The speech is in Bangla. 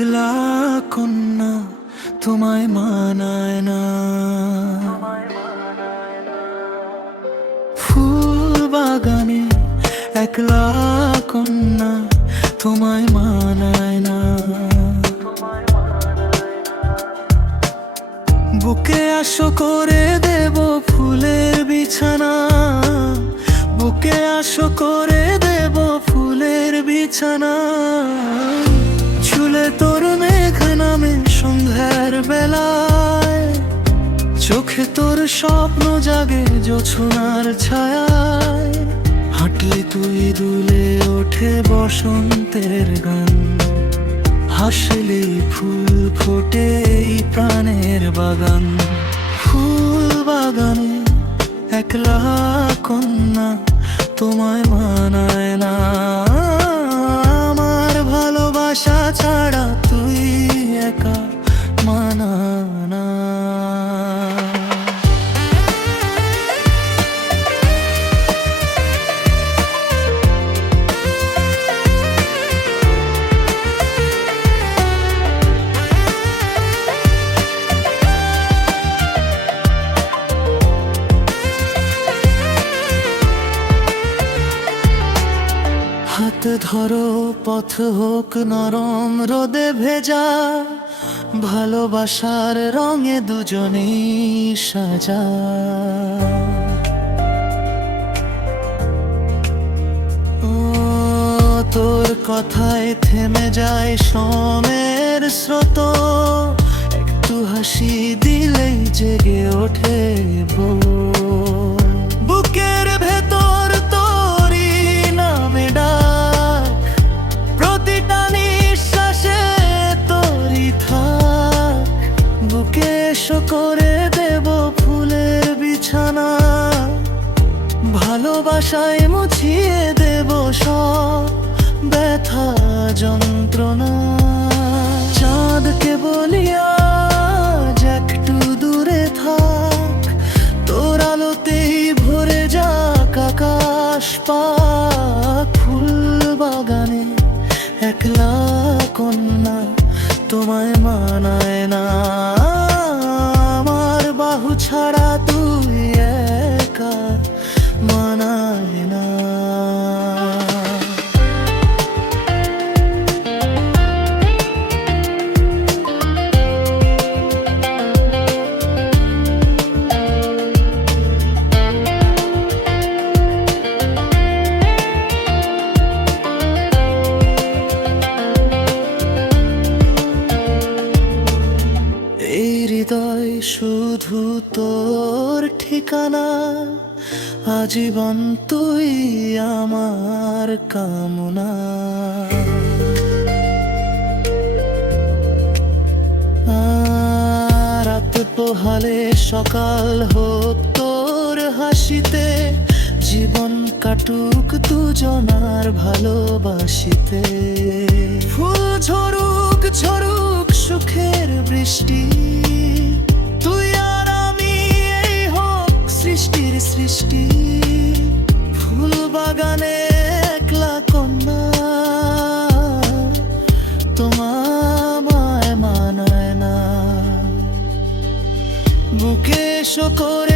একলা কন্যা তোমায় মানায় না। ফুল বাগানে একলা কন্যা তোমায় মানায় না। বুকে আসো করে দেব ফুলের বিছানা, বুকে আসো করে দেব ফুলের বিছানা। ঝুলে তোর মেঘ নামে সন্ধ্যার বেলায়, চোখে তোর স্বপ্ন জাগে জোছনার ছায়ায়। হাঁটলে তুই দুলে ওঠে বসন্তের গান, হাসলে ফুল ফোটে এই প্রাণের বাগান। ফুল বাগানে একলা কন্যা তোমায় মানায় না। আমার ভালোবাসা ছাড়া তুই একা মানা না। হাত ধরো পথ হোক নরম রোদে ভেজা, ভালোবাসার রঙে দুজনেই সাজা। ও তোর কথায় থেমে যায় সময়ের স্রোত, একটু হাসি দিলেই জেগে ওঠে বুকের ভেতর তোরই নামে ডাক, প্রতিটা নিঃশ্বাসে তোরই থাক। বুকে এসো করে দেব ফুলের বিছানা, ভালোবাসায় মুছিয়ে দেব সব ব্যথা যন্ত্রণা। চাঁদকে বলিয়া একটু দূরে থাক, তোর আলোতেই ভরে যাক আকাশ পাক। ফুল বাগানে একলা কন্যা তোমায় মানায় না। আমার বাহু ছাড়া তুই একা মানায় না। হৃদয় শুধু তোর ঠিকানা, আজীবন তুই আমার কামনা। রাত পোহালে সকাল হোক তোর হাসিতে, জীবন কাটুক দুজনার ভালোবাসিতে। ফুল ঝরুক ঝরুক সুখের বৃষ্টি, তুই আর আমি এই হোক সৃষ্টির সৃষ্টি। ফুল বাগানে একলা কন্যা তোমায় মানায় না। বুকে এসো করে